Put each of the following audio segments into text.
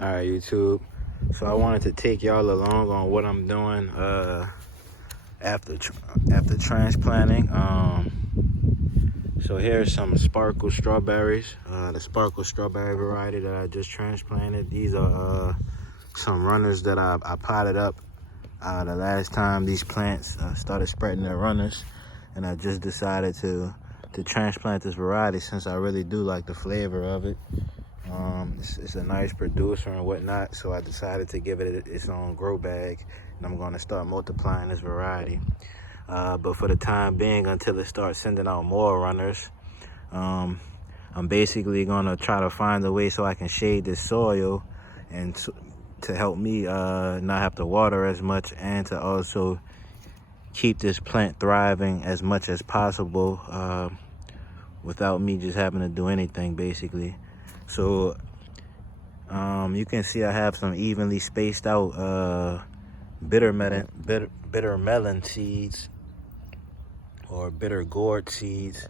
Alright, YouTube. So I wanted to take y'all along on what I'm doing after transplanting. So here's some sparkle strawberries, the sparkle strawberry variety that I just transplanted. These are some runners that I potted up the last time these plants started spreading their runners, and I just decided to transplant this variety since I really do like the flavor of it. It's a nice producer and whatnot, so I decided to give it its own grow bag, and I'm going to start multiplying this variety. But for the time being, until it starts sending out more runners, I'm basically going to try to find a way so I can shade this soil and to help me not have to water as much, and to also keep this plant thriving as much as possible without me just having to do anything, basically. So you can see I have some evenly spaced out bitter melon seeds, or bitter gourd seeds,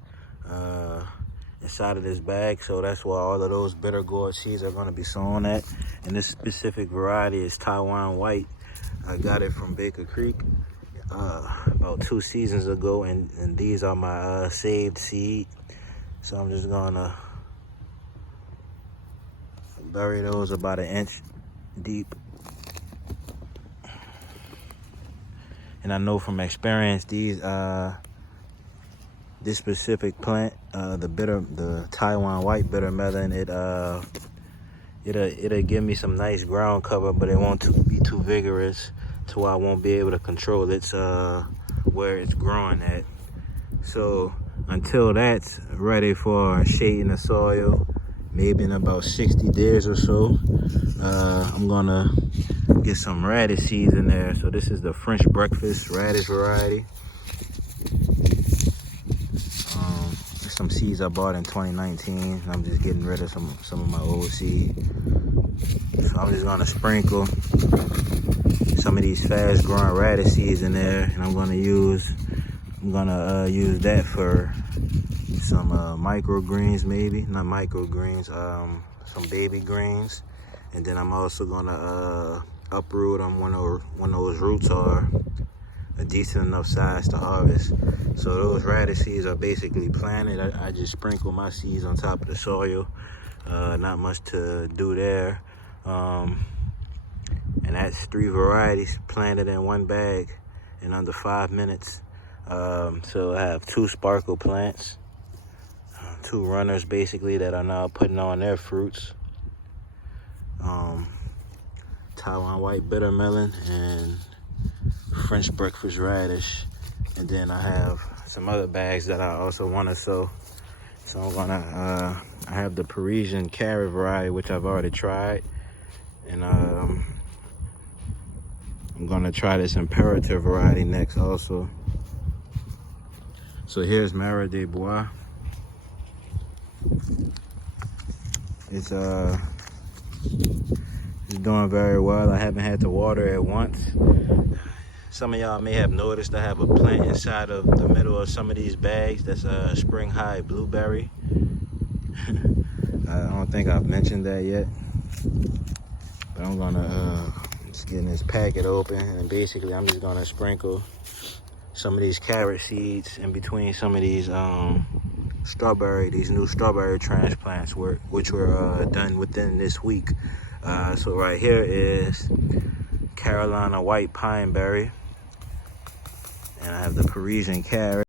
inside of this bag. So that's where all of those bitter gourd seeds are going to be sown at. And this specific variety is Taiwan White. I got it from Baker Creek about 2 seasons ago, and these are my saved seed. So I'm just gonna bury those about 1 inch deep. And I know from experience, this specific plant, the Taiwan White bitter melon, it'll give me some nice ground cover, but it won't be too vigorous to where I won't be able to control its where it's growing at. So until that's ready for shading the soil, maybe in about 60 days or so, I'm gonna get some radish seeds in there. So this is the French breakfast radish variety. Some seeds I bought in 2019. I'm just getting rid of some of my old seed. So I'm just gonna sprinkle some of these fast growing radish seeds in there, and I'm gonna use that for some microgreens, maybe not microgreens, some baby greens. And then I'm also gonna uproot them when those roots are a decent enough size to harvest. So those radish seeds are basically planted. I just sprinkle my seeds on top of the soil. Not much to do there. And that's 3 varieties planted in 1 bag in under 5 minutes. So I have 2 sparkle plants, 2 runners basically that are now putting on their fruits. Taiwan White bitter melon and French breakfast radish. And then I have some other bags that I also want to sow. So I'm gonna I have the Parisian carrot variety, which I've already tried, and I'm gonna try this imperative variety next also. So here's Mara des Bois. It's doing very well. I haven't had to water it once. Some of y'all may have noticed I have a plant inside of the middle of some of these bags that's a spring high blueberry. I don't think I've mentioned that yet, but I'm gonna just getting this packet open, and basically I'm just gonna sprinkle some of these carrot seeds in between some of these these new strawberry transplants which were done within this week. So right here is Carolina white pine berry, and I have the Parisian carrot.